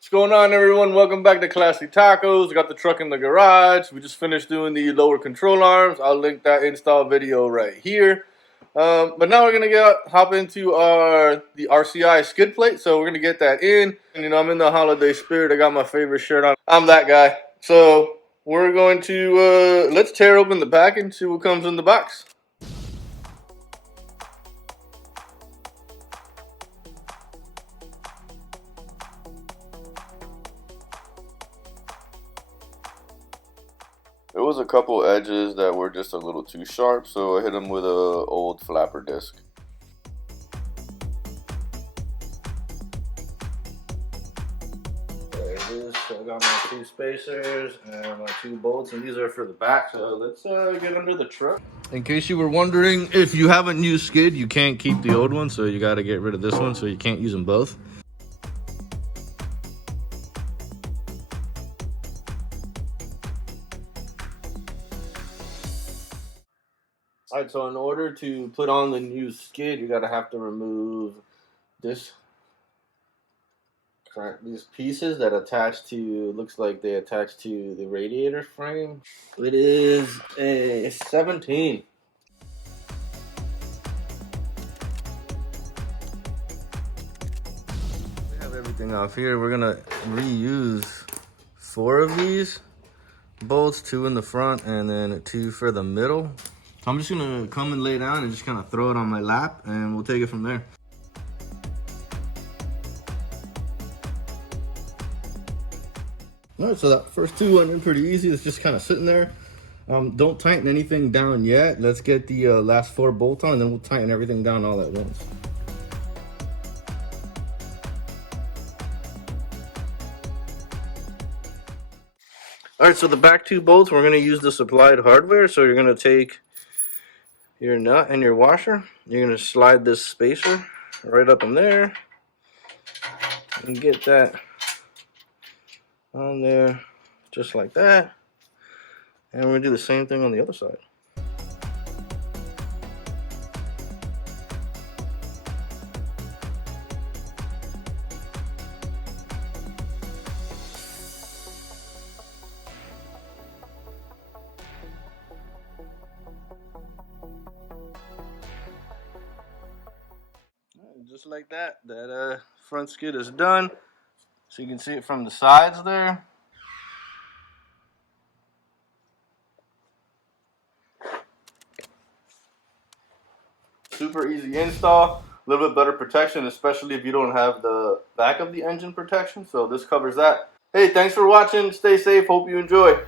What's going on, everyone? Welcome back to Classy Tacos. I got the truck in the garage. We just finished doing the lower control arms. I'll link that install video right here. But now we're gonna hop into the RCI skid plate. So we're gonna get that in. And I'm in the holiday spirit. I got my favorite shirt on. I'm that guy. So we're going to let's tear open the package and see what comes in the box. There was a couple edges that were just a little too sharp, so I hit them with a old flapper disc. There it is. So I got my two spacers and my two bolts, and these are for the back. So let's get under the truck. In case you were wondering, if you have a new skid, you can't keep the old one, so you got to get rid of this one, so you can't use them both. Alright, so in order to put on the new skid, you gotta have to remove these pieces that attach to, looks like they attach to the radiator frame. It is a 17. We have everything off here. We're gonna reuse 4 of these bolts, 2 in the front and then 2 for the middle. So I'm just gonna come and lay down and just kind of throw it on my lap and we'll take it from there. All right, so that first 2 went in pretty easy. It's just kind of sitting there. Don't tighten anything down yet. Let's get the last 4 bolts on and then we'll tighten everything down all at once. All right, so the back 2 bolts, we're gonna use the supplied hardware. So you're gonna take your nut and your washer. You're going to slide this spacer right up in there and get that on there just like that. And we're going to do the same thing on the other side. Just like that, front skid is done. So you can see it from the sides there. Super easy install, a little bit better protection, especially if you don't have the back of the engine protection. So this covers that. Hey, thanks for watching. Stay safe. Hope you enjoy.